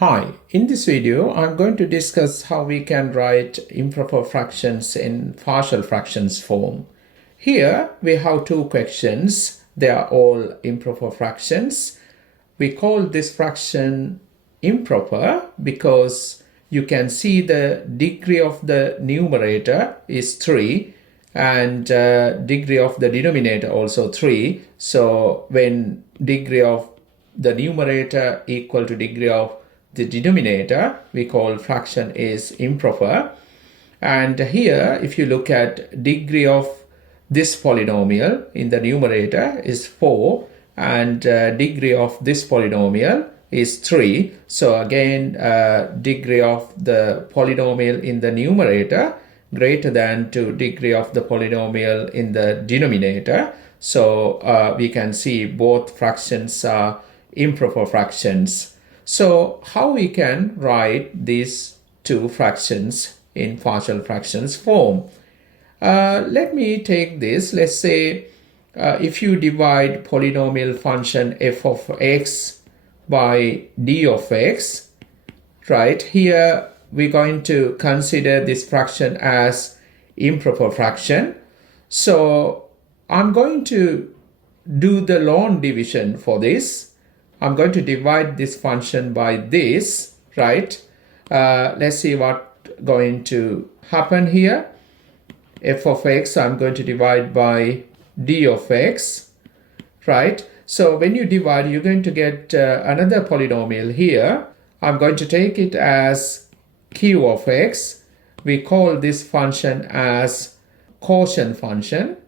Hi, in this video I'm going to discuss how we can write improper fractions in partial fractions form. Here we have two questions. They are all improper fractions. We call this fraction improper because you can see the degree of the numerator is 3 and degree of the denominator also 3. So when degree of the numerator equal to degree of the denominator, we call fraction is improper. And here if you look at degree of this polynomial in the numerator is 4 and degree of this polynomial is 3. So again degree of the polynomial in the numerator greater than to degree of the polynomial in the denominator. So we can see both fractions are improper fractions. So how we can write these two fractions in partial fractions form? Let me take this. Let's say if you divide polynomial function f of x by d of x, right? Here we're going to consider this fraction as improper fraction. So I'm going to do the long division for this. I'm going to divide this function by this, right? Let's see what's going to happen here. F of x, I'm going to divide by d of x, right? So when you divide, you're going to get another polynomial here. I'm going to take it as q of x. We call this function as quotient function,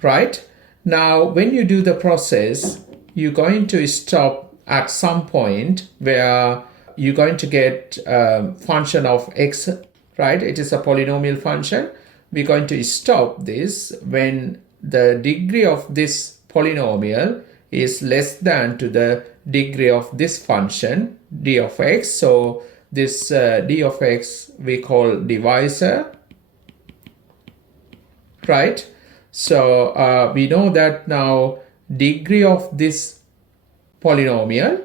right? Now, when you do the process, you're going to stop at some point where you're going to get a function of x, right? It is a polynomial function. We're going to stop this when the degree of this polynomial is less than to the degree of this function, d of x. So this d of x we call divisor, right? So we know that now degree of this polynomial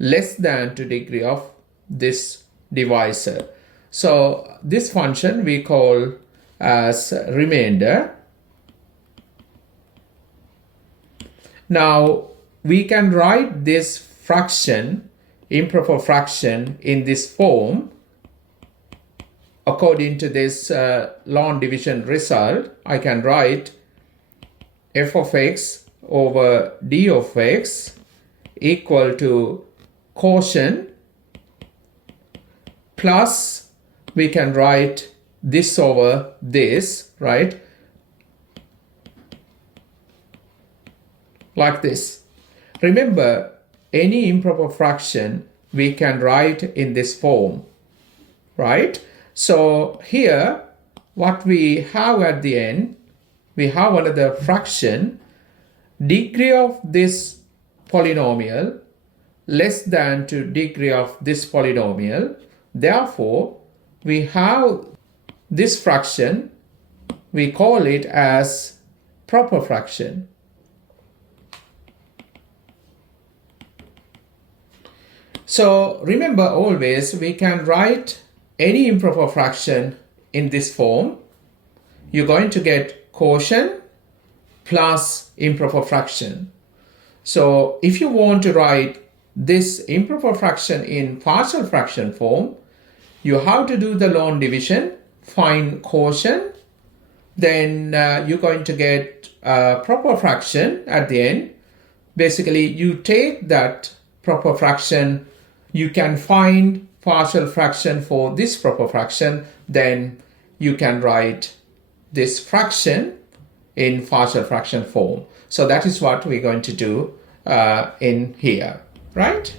less than to degree of this divisor. So this function we call as remainder. Now we can write this fraction, improper fraction, in this form. According to this long division result, I can write f of x over d of x equal to quotient plus we can write this over this, right? Like this. Remember, any improper fraction we can write in this form, right? So here what we have at the end, we have another fraction, degree of this polynomial less than to degree of this polynomial. Therefore, we have this fraction, we call it as proper fraction. So remember, always we can write any improper fraction in this form. You're going to get quotient plus improper fraction. So if you want to write this improper fraction in partial fraction form, you have to do the long division, find quotient, then you're going to get a proper fraction at the end. Basically, you take that proper fraction, you can find partial fraction for this proper fraction, then you can write this fraction in partial fraction form. So that is what we're going to do in here, right?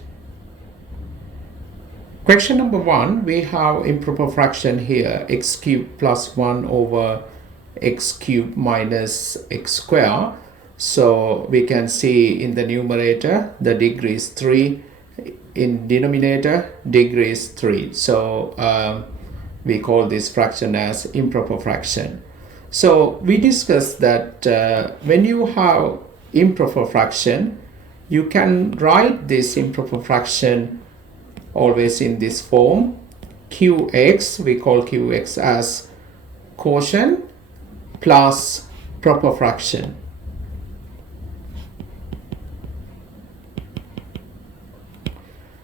Question number 1, we have improper fraction here, x cubed plus 1 over x cubed minus x square. So we can see in the numerator the degree is 3, in denominator degree is 3. So we call this fraction as improper fraction. So we discussed that when you have improper fraction, You can write this improper fraction always in this form. Qx, we call Qx as quotient plus proper fraction.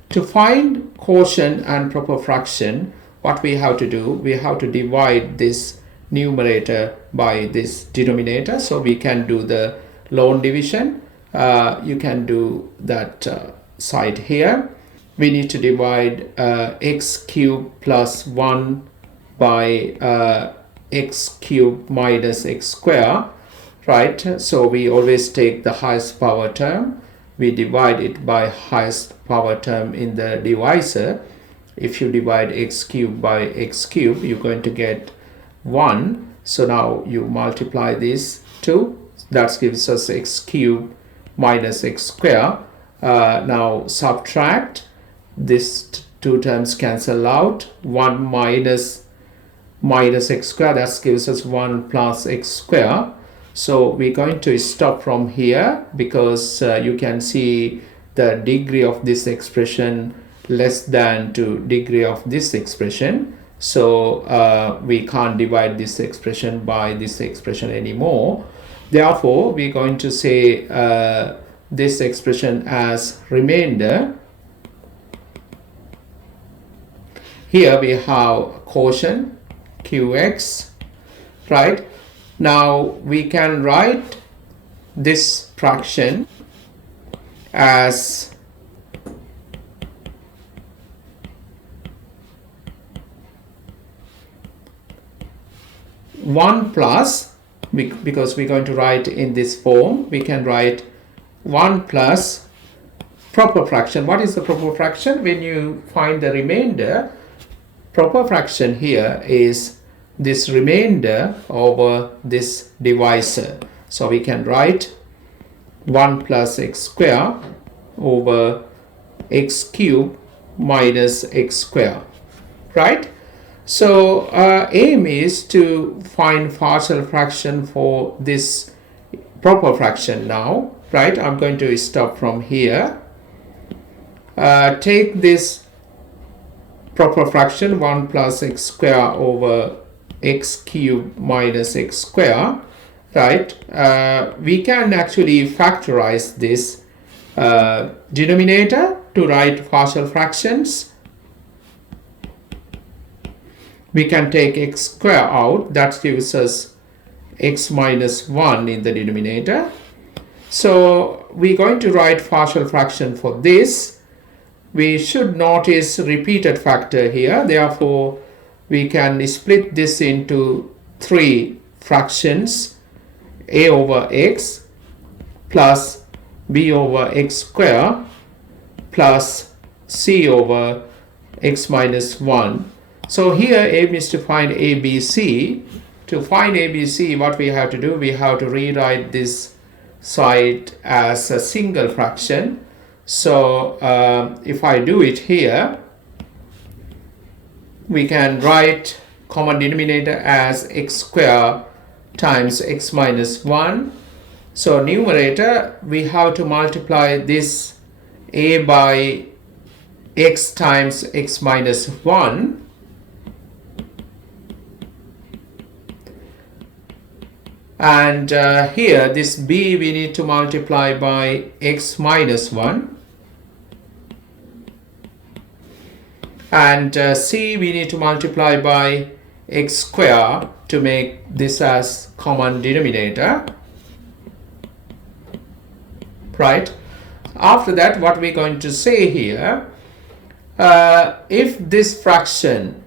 To find quotient and proper fraction, what we have to do, we have to divide this numerator by this denominator. So we can do the lone division. You can do that side here. We need to divide x cubed plus 1 by x cubed minus x squared, right? So we always take the highest power term. We divide it by highest power term in the divisor. If you divide x cubed by x cubed, you're going to get 1. So now you multiply these two. That gives us x cubed minus x squared. Now subtract. These two terms cancel out. 1 minus x squared, that gives us 1 plus x squared. So we're going to stop from here because you can see the degree of this expression less than to degree of this expression. So we can't divide this expression by this expression anymore. Therefore, we're going to say this expression as remainder. Here we have quotient Qx, right? Now we can write this fraction as one plus, because we're going to write in this form, we can write 1 plus proper fraction. What is the proper fraction? When you find the remainder, proper fraction here is this remainder over this divisor. So we can write 1 plus x squared over x cubed minus x squared, right? So aim is to find partial fraction for this proper fraction now, right? I'm going to stop from here. Take this proper fraction 1 plus x squared over x cubed minus x squared, right? We can actually factorize this denominator to write partial fractions. We can take x squared out. That gives us x minus 1 in the denominator. So we're going to write partial fraction for this. We should notice repeated factor here. Therefore, we can split this into 3 fractions: a over x plus b over x squared plus c over x minus 1. So here aim is to find ABC. To find ABC, what we have to do, we have to rewrite this side as a single fraction. So if I do it here, we can write common denominator as x squared times x minus 1. So numerator, we have to multiply this a by x times x minus 1. And here this b we need to multiply by x minus 1. And c we need to multiply by x squared to make this as common denominator, right? After that, what we're going to say here, if this fraction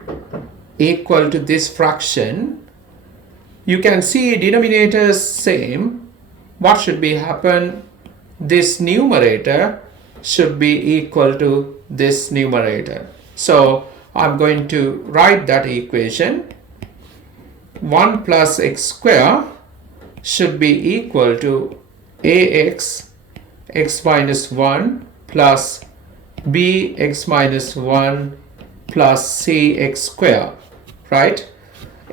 equal to this fraction, you can see denominators same. What should be happen? This numerator should be equal to this numerator. So I'm going to write that equation. 1 plus x squared should be equal to ax x minus 1 plus bx minus 1 plus cx squared, right?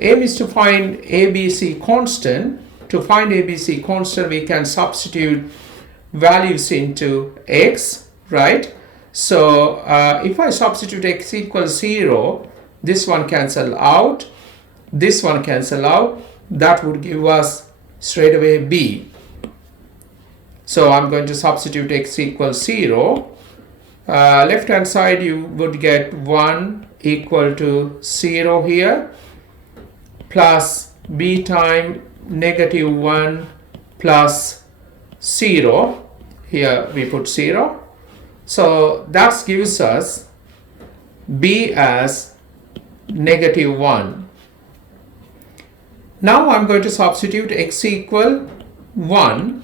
Aim is to find ABC constant. To find ABC constant, we can substitute values into x, right? So if I substitute x equals 0, this one cancel out, this one cancel out, that would give us straight away b. So I'm going to substitute x equals 0. Left hand side you would get 1 equal to 0 here, plus b time negative 1 plus 0. Here we put 0. So that gives us b as negative 1. Now I'm going to substitute x equal 1.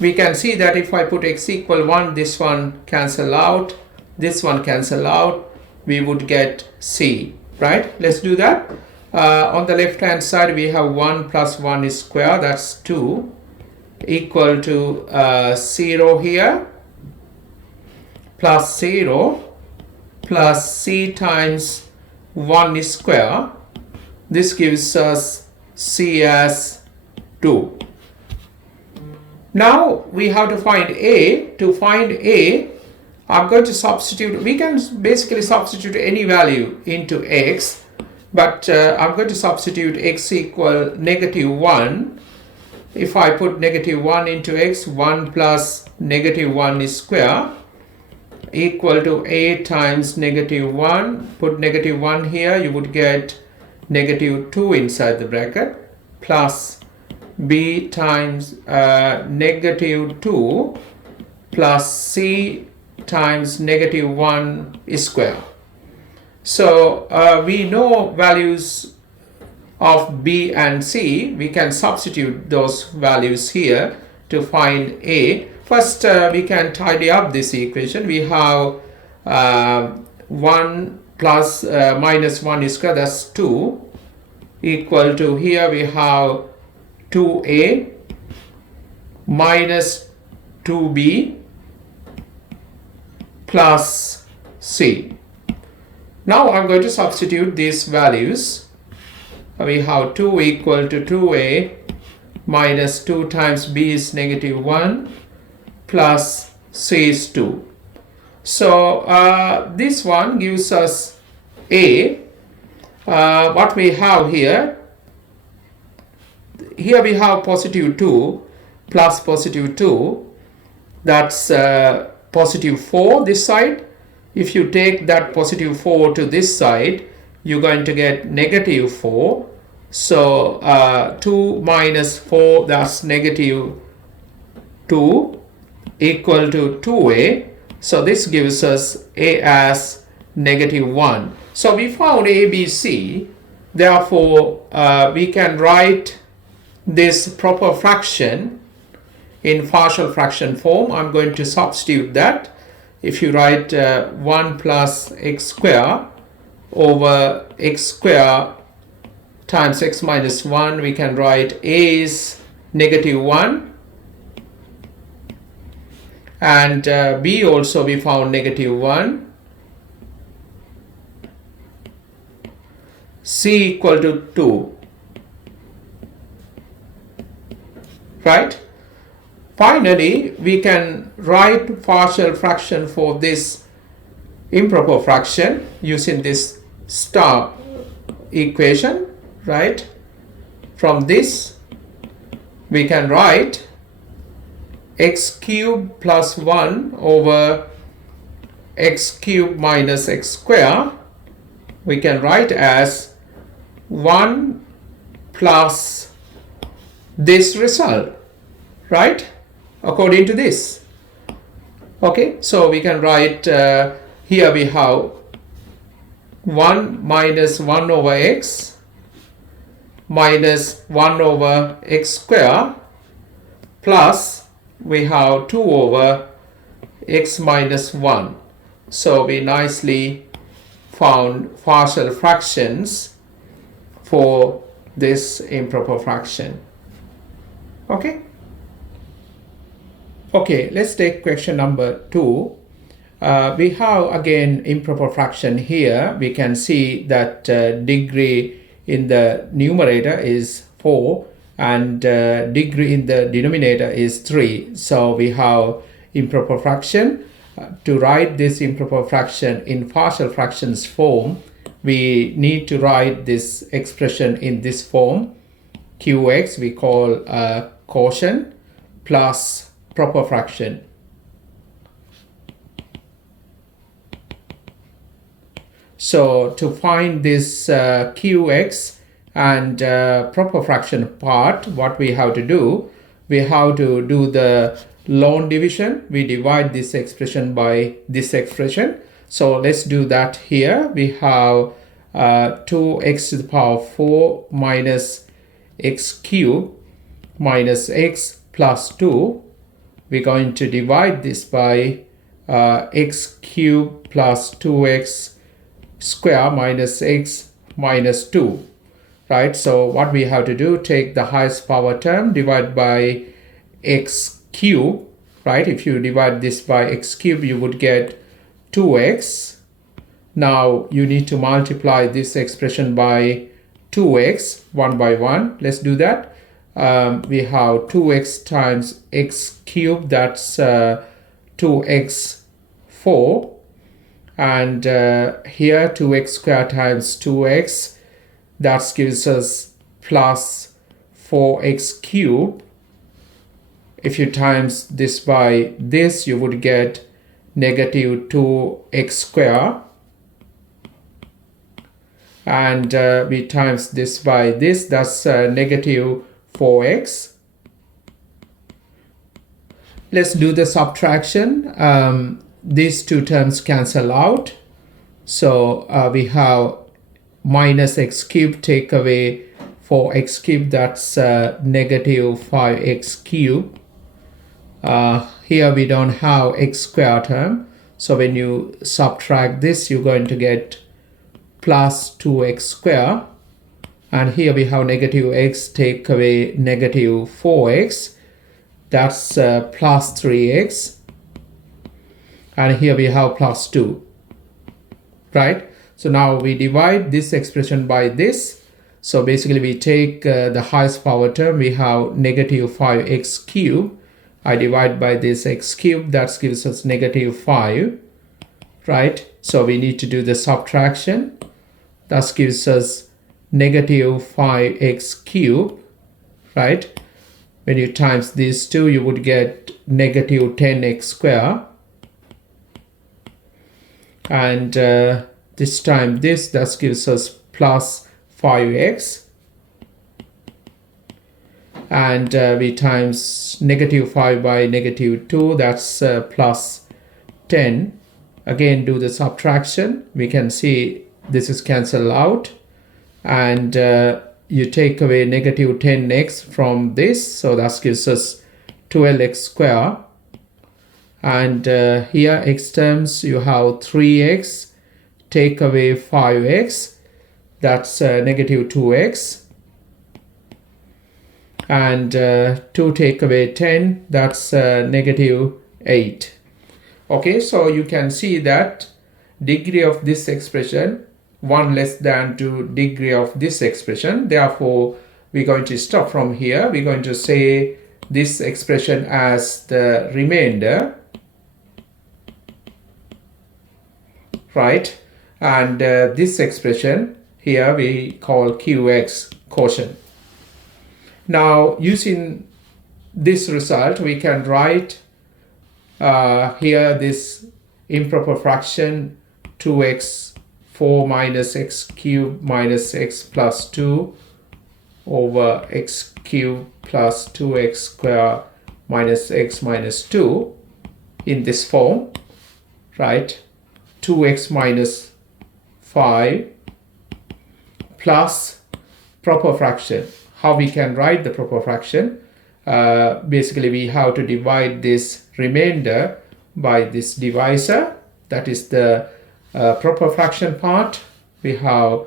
We can see that if I put x equal 1, this one cancel out, this one cancel out, we would get c, right? Let's do that. On the left hand side we have 1 plus 1 is square, that's 2, equal to 0 here, plus 0, plus c times 1 is square. This gives us c as 2. Now we have to find a. To find a, I'm going to substitute, we can basically substitute any value into x, but I'm going to substitute x equal negative 1. If I put negative 1 into x, 1 plus negative 1 is square, equal to a times negative 1. Put negative 1 here, you would get negative 2 inside the bracket, plus b times negative 2 plus c times negative 1 is square. So we know values of b and c. We can substitute those values here to find a. First we can tidy up this equation. We have 1 plus minus 1 is square, that's 2, equal to, here we have 2a minus 2b plus c. Now I'm going to substitute these values. We have 2 equal to 2a minus 2 times b is negative 1 plus c is 2. So this one gives us a. What we have here, we have positive 2 plus positive 2, that's positive 4 this side. If you take that positive 4 to this side, you're going to get negative 4. So 2 minus 4, that's negative 2, equal to 2a. So this gives us a as negative 1. So we found a, b, c. Therefore we can write this proper fraction in partial fraction form. I'm going to substitute that. If you write 1 plus x square over x square times x minus 1, we can write a is negative 1, and b also we found negative 1, c equal to 2, right? Finally, we can write partial fraction for this improper fraction using this star equation, right? From this, we can write x cubed plus 1 over x cubed minus x square. We can write as 1 plus this result, right? According to this. Okay, so we can write here we have 1 minus 1 over x minus 1 over x square, plus we have 2 over x minus 1. So we nicely found partial fractions for this improper fraction. Okay. Okay, let's take question number 2. We have again improper fraction here. We can see that degree in the numerator is 4 and degree in the denominator is 3. So we have improper fraction. To write this improper fraction in partial fractions form, we need to write this expression in this form. Qx we call quotient plus proper fraction. So to find this Qx and proper fraction part, what we have to do, we have to do the lone division. We divide this expression by this expression. So let's do that here. We have 2x to the power 4 minus x cubed minus x plus 2. We're going to divide this by x cubed plus 2x square minus x minus 2. Right, so what we have to do, take the highest power term, divide by x cubed. Right, if you divide this by x cubed, you would get 2x. Now you need to multiply this expression by 2x one by one. Let's do that. We have 2x times x cubed, that's 2x 4. And here 2x squared times 2x, that gives us plus 4x cubed. If you times this by this, you would get negative 2x squared. And we times this by this, that's negative 4x. Let's do the subtraction. These two terms cancel out. So we have minus x cubed, take away 4x cubed, that's negative 5x cubed. Here we don't have x squared term. So when you subtract this, you're going to get plus 2x squared. And here we have negative x, take away negative 4x. That's plus 3x. And here we have plus 2. Right? So now we divide this expression by this. So basically we take the highest power term, we have negative 5x cubed. I divide by this x cubed, that gives us negative 5. Right? So we need to do the subtraction. That gives us negative 5x cubed. Right? When you times these two, you would get negative 10x squared. And this time this, that gives us plus 5x. And we times negative 5 by negative 2, that's plus 10. Again, do the subtraction. We can see this is cancelled out. And you take away negative 10x from this. So that gives us 12x squared. And here x terms, you have 3x, take away 5x, that's negative 2x. And 2 take away 10, that's negative 8. Okay, so you can see that degree of this expression 1 less than 2 degree of this expression. Therefore, we're going to stop from here. We're going to say this expression as the remainder. Right? And this expression here we call Qx quotient. Now using this result, we can write here this improper fraction 2x 4 minus x cubed minus x plus 2 over x cubed plus 2x squared minus x minus 2 in this form, right? 2x minus 5 plus proper fraction. How we can write the proper fraction? Basically, we have to divide this remainder by this divisor. That is the proper fraction part. We have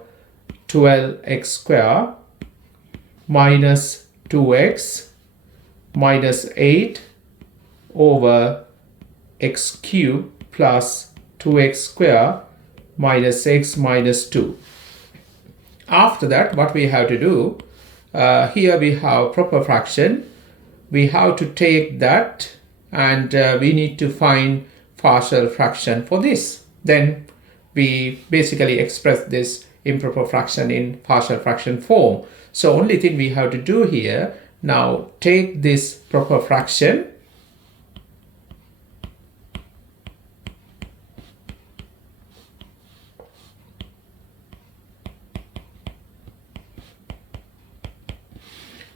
12x squared minus 2x minus 8 over x cubed plus 2x squared minus x minus 2. After that, what we have to do, here we have proper fraction. We have to take that and we need to find partial fraction for this. Then we basically express this improper fraction in partial fraction form. So only thing we have to do here, now take this proper fraction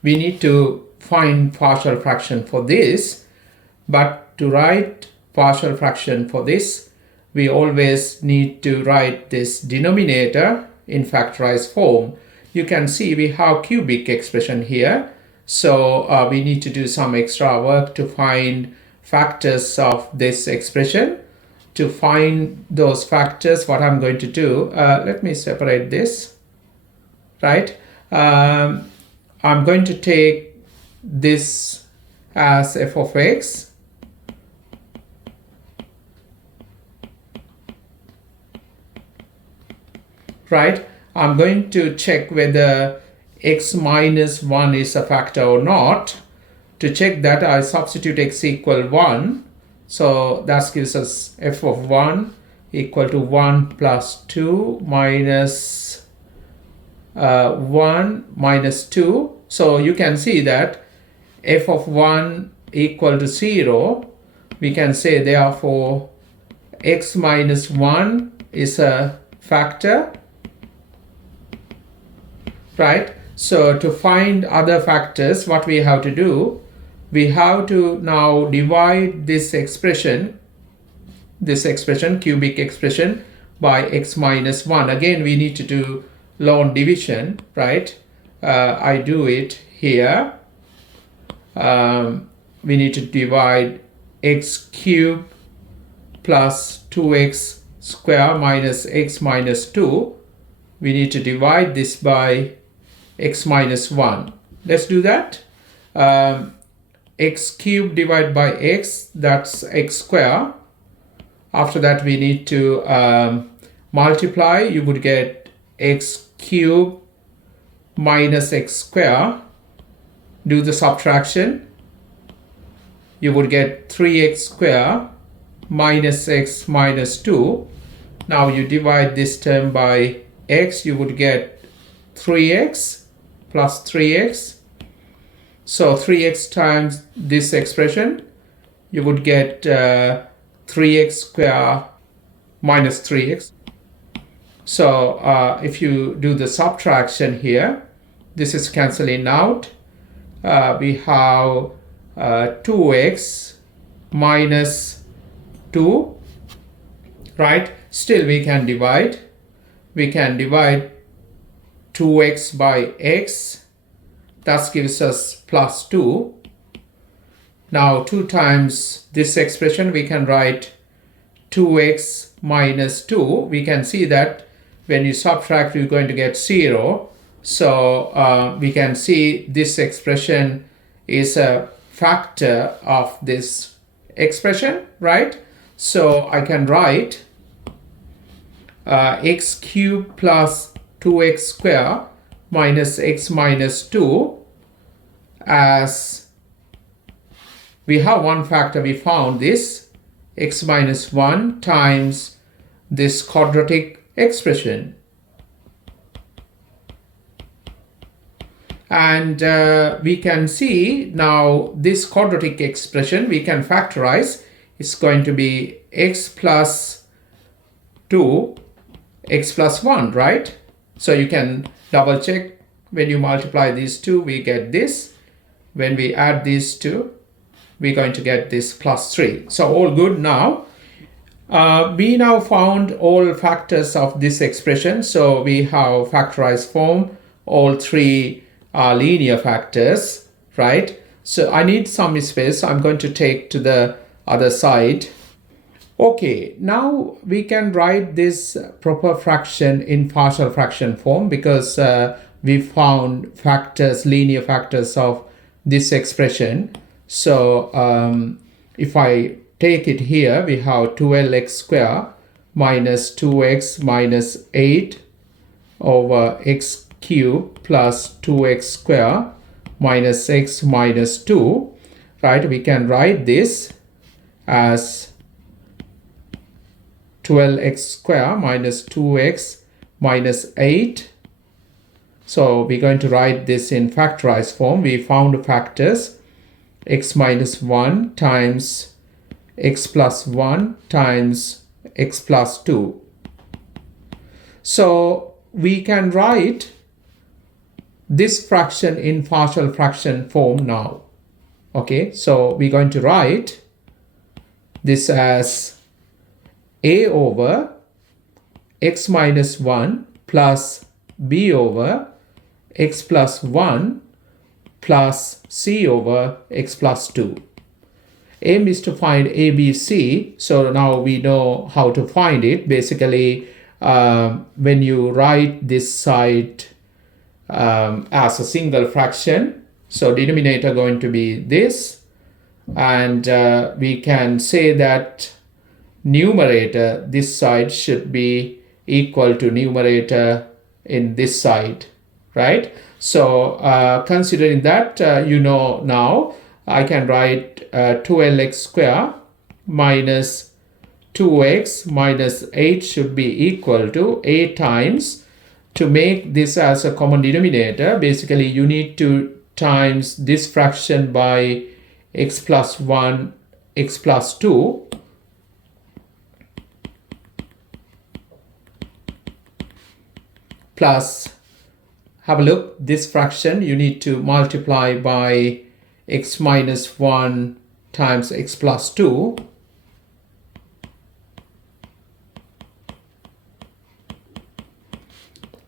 we need to find partial fraction for this, but to write partial fraction for this, we always need to write this denominator in factorized form. You can see we have cubic expression here, so we need to do some extra work to find factors of this expression. To find those factors, what I'm going to do, let me separate this, right? I'm going to take this as f of x, right? I'm going to check whether x minus 1 is a factor or not. To check that, I substitute x equal 1. So that gives us f of 1 equal to 1 plus 2 minus 1 minus 2. So you can see that f of 1 equal to 0. We can say therefore x minus 1 is a factor, right? So to find other factors, what we have to do, we have to now divide this expression, cubic expression, by x minus 1. Again, we need to do log division, right? I do it here. We need to divide x cubed plus 2x square minus x minus 2. We need to divide this by x minus 1. Let's do that. X cubed divided by x, that's x square. After that, we need to multiply. You would get x cubed minus x square. Do the subtraction. You would get 3x square minus x minus 2. Now you divide this term by x, you would get 3x plus 3x. So 3x times this expression, you would get 3x square minus 3x. So if you do the subtraction here, this is cancelling out. We have 2x minus 2, right? Still we can divide. We can divide 2x by x. That gives us plus 2. Now 2 times this expression, we can write 2x minus 2. We can see that when you subtract, you're going to get 0. So we can see this expression is a factor of this expression, right? So I can write x cubed plus 2x square minus x minus 2 as we have one factor. We found this x minus 1 times this quadratic expression. And we can see now this quadratic expression we can factorize. It's going to be x plus 2, x plus 1, right? So you can double check. When you multiply these two, we get this. When we add these two, we're going to get this plus 3. So all good now. We now found all factors of this expression. So we have factorized form. All three are linear factors, right? So I need some space. I'm going to take to the other side. Okay, now we can write this proper fraction in partial fraction form because we found factors, linear factors of this expression. So if I take it here, we have 12x square minus 2x minus 8 over x cube plus 2x square minus x minus 2, right? We can write this as 12x square minus 2x minus 8. So we're going to write this in factorized form. We found factors: x minus 1 times x plus 1 times x plus 2. So we can write this fraction in partial fraction form now. Okay, so we're going to write this as a over x minus 1 plus b over x plus 1 plus c over x plus 2. Aim is to find a, b, c. So now we know how to find it. Basically, when you write this side as a single fraction, so denominator going to be this, and we can say that numerator, this side should be equal to numerator in this side, right? So considering that, you know now, I can write 12x square minus 2x minus 8 should be equal to a times, to make this as a common denominator, basically you need to times this fraction by x plus 1, x plus 2, plus, have a look, this fraction you need to multiply by x minus 1 times x plus 2,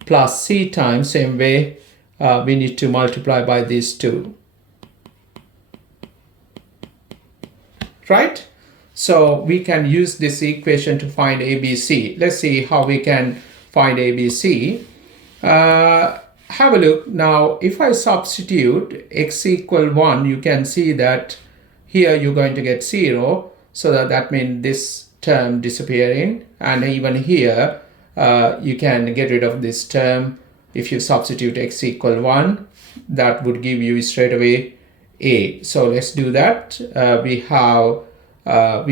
plus c times, same way, we need to multiply by these two. Right? So we can use this equation to find ABC. Let's see how we can find ABC. Have a look. Now, if I substitute x equal 1, you can see that here you're going to get 0. So that means this term disappearing. And even here, you can get rid of this term. If you substitute x equal 1, that would give you straight away a. So let's do that. We're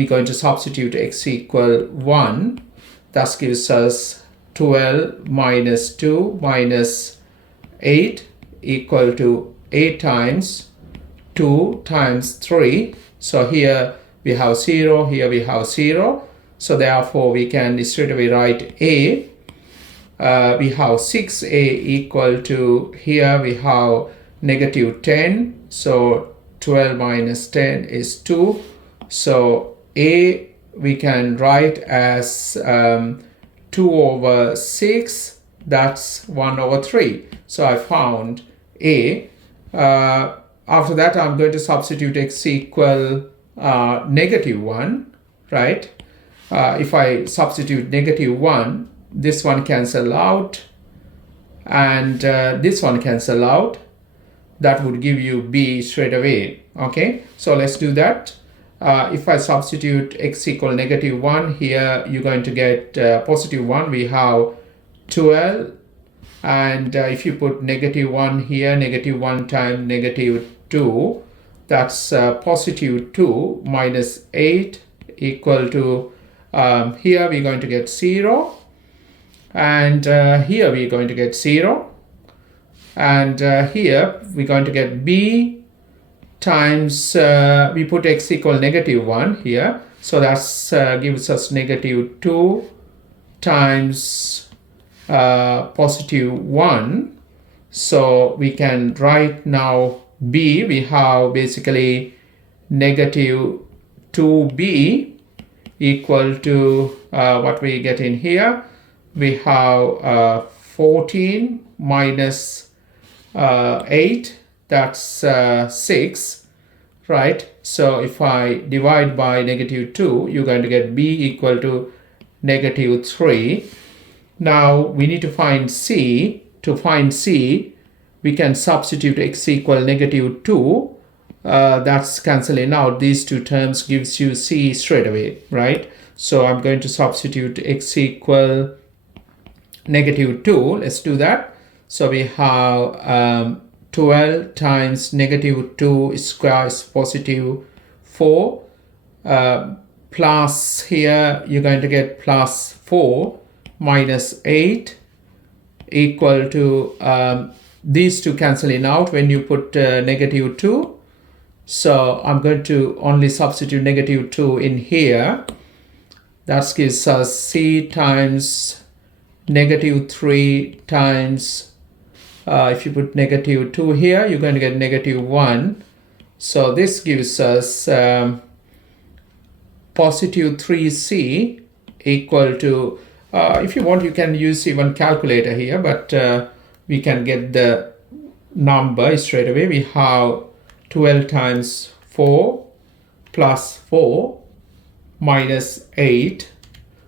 going to substitute x equal 1. That gives us 12 minus 2 minus 8 equal to 8 times 2 times 3. So here we have 0, here we have 0. So therefore we can straight away write a. We have 6a equal to, here we have negative 10. So 12 minus 10 is 2. So a we can write as 2 over 6. That's 1 over 3. So I found a. After that, I'm going to substitute x equal negative 1, right? If I substitute negative 1, this one cancel out, and this one cancel out. That would give you b straight away. Okay, so let's do that. If I substitute x equal negative 1, here you're going to get positive 1. We have 12, and if you put negative 1 here, negative 1 times negative 2, that's positive 2 minus 8 equal to, here we're going to get 0, and here we're going to get 0, and here we're going to get b times, we put x equal negative 1 here, so that's gives us negative 2 times positive 1. So we can write now b, we have basically negative 2b equal to what we get in here. We have 14 minus 8, that's 6, right? So if I divide by negative 2, you're going to get b equal to negative 3. Now we need to find c. To find c, we can substitute x equal negative 2. That's cancelling out. These two terms gives you c straight away, right? So I'm going to substitute x equal negative 2. Let's do that. So we have 12 times negative 2 square is positive 4. Plus here you're going to get plus 4 minus 8 equal to these two cancelling out when you put negative 2. So I'm going to only substitute negative 2 in here. That gives us c times negative 3 times, if you put negative 2 here, you're going to get negative 1. So this gives us positive 3c equal to, if you want, you can use even calculator here, but we can get the number straight away. We have 12 times 4 plus 4 minus 8.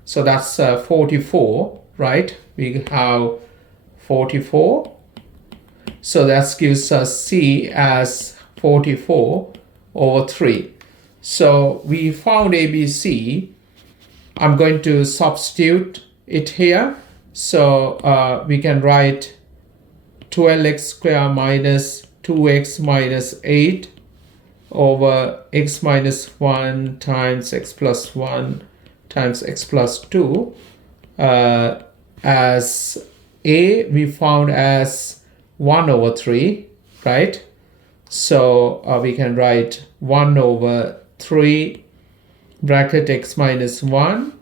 So that's 44, right? We have 44. So that gives us c as 44 over 3. So we found ABC. I'm going to substitute it here. So we can write 12x squared minus 2x minus 8 over x minus 1 times x plus 1 times x plus 2. As a we found as 1 over 3, right? So we can write 1 over 3 bracket x minus 1,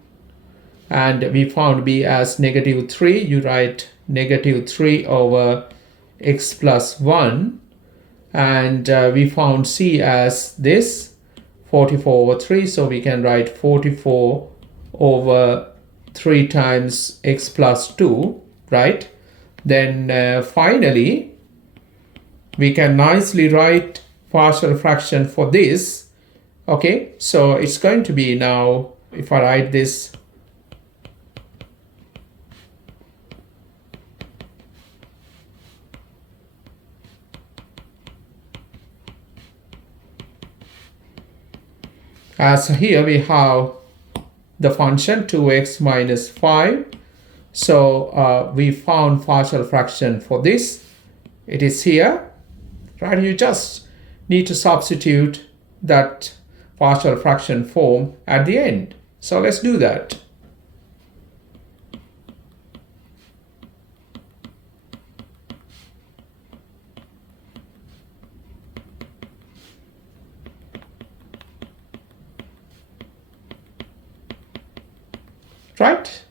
and we found b as negative 3. You write negative 3 over x plus 1, and we found c as this 44 over 3. So we can write 44 over 3 times x plus 2, right? Then finally we can nicely write partial fraction for this. Okay, so it's going to be now, if I write this, as here we have the function 2x minus 5. So we found partial fraction for this. It is here, right? You just need to substitute that partial fraction form at the end. So let's do that. Right?